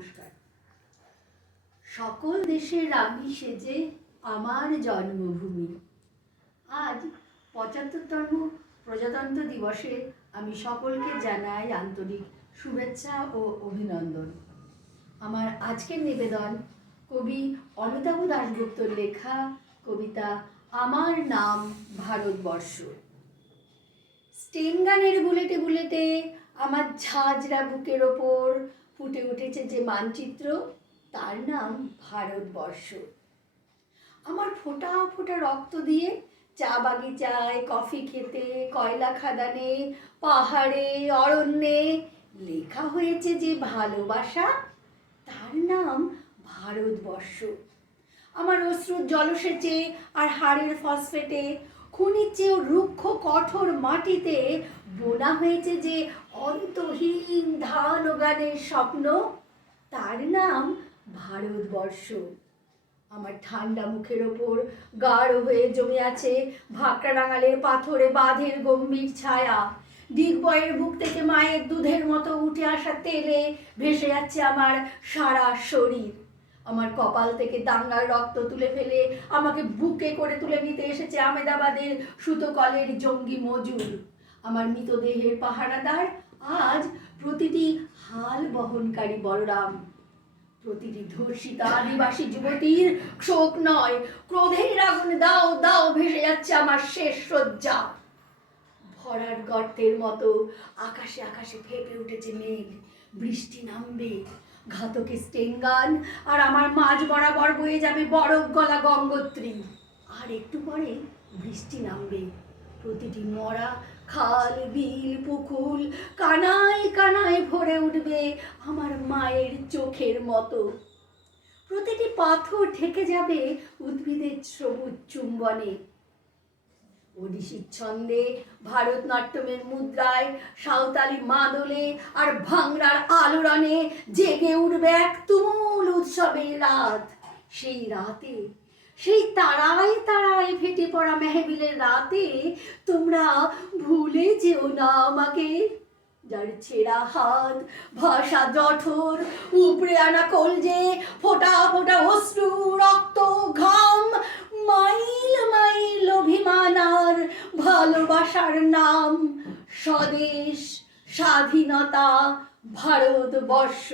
নমস্কার। সকল দেশের রানী সেজে আমার জন্মভূমি। আজ ৭৫তম প্রজাতন্ত্র দিবসে আমি সকলকে জানাই আন্তরিক শুভেচ্ছা ও অভিনন্দন। আমার আজকের নিবেদন কবি অমিতাভ দাশগুপ্তর লেখা কবিতা আমার নাম ভারতবর্ষ। স্টেন গানের বুলেটে বুলেটে আমার ঝাঁঝরা বুকের ওপর ফুটে উঠেছে যে মানচিত্র, তার নাম ভারতবর্ষ। আমার ফোঁটা ফোঁটা রক্ত দিয়ে চা বাগিচায়, কফি খেতে, কয়লা খাদানে, পাহাড়ে, অরণ্যে লেখা হয়েছে যে ভালোবাসা, তার নাম ভারতবর্ষ। আমার অশ্রুর জলসেচে আর হাড়ের ফসফেটে, খনির চেয়েও রুক্ষ কঠোর মাটিতে বোনা হয়েছে যে অন্তহীন ধান ও গানের স্বপ্ন, তার নাম ভারতবর্ষ। আমার ঠান্ডা মুখের ওপর গাঢ় হয়ে জমে আছে ভাকরা রাঙালের পাথরে বাঁধের গম্ভীর ছায়া। ডিগবয়ের বুক থেকে মায়ের দুধের মতো উঠে আসা তেলে ভেসে যাচ্ছে আমার সারা শরীর। আমার কপাল থেকে দাঙ্গার রক্ত তুলে ফেলে আমাকে বুকে করে তুলে নিতে এসেছে আমেদাবাদের সুতোকলের জঙ্গি মজুর। আমার মৃতদেহের পাহারাদার আজ প্রতিটি হাল বহনকারী বলরাম। প্রতিটি ধর্ষিতা আদিবাসী যুবতীর শোক নয়, ক্রোধের আগুন দাও দাও ভেসে যাচ্ছে আমার শেষ শয্যা। ভরার গর্তের মতো আকাশে আকাশে ফেপে উঠেছে মেঘ, বৃষ্টি নামবে। ঘাতকে স্টেন গান আর আমার মাঝ বরাবর বয়ে যাবে বরফ গলা গঙ্গোত্রী। আর একটু পরে বৃষ্টি নামবে। প্রতিটি মরা খাল, বিল, পুকুর কানায় কানায় ভরে উঠবে আমার মায়ের চোখের মতো। প্রতিটি পাথর ঢেকে যাবে উদ্ভিদের সবুজ চুম্বনে। ওডিসির ছন্দে, ভারতনাট্যমের মুদ্রায়, সাঁওতালি মাদলে আর ভাংড়ার আলোড়নে জেগে উঠবে এক তুমুল উৎসবের রাত। সেই রাতে, সেই তারায় তারায় ফেটে পড়া মেহবিলের রাতে তোমরা ভুলে যেও না আমাকে। যার ছেঁড়া হাত, ভাষা জঠর, উপড়ে আনা কলজে, ফোঁটা ফোঁটা অশ্রু, রক্ত, ঘাম, মাইল মাইল অভিমান আর ভালোবাসার নাম স্বদেশ, স্বাধীনতা, ভারতবর্ষ।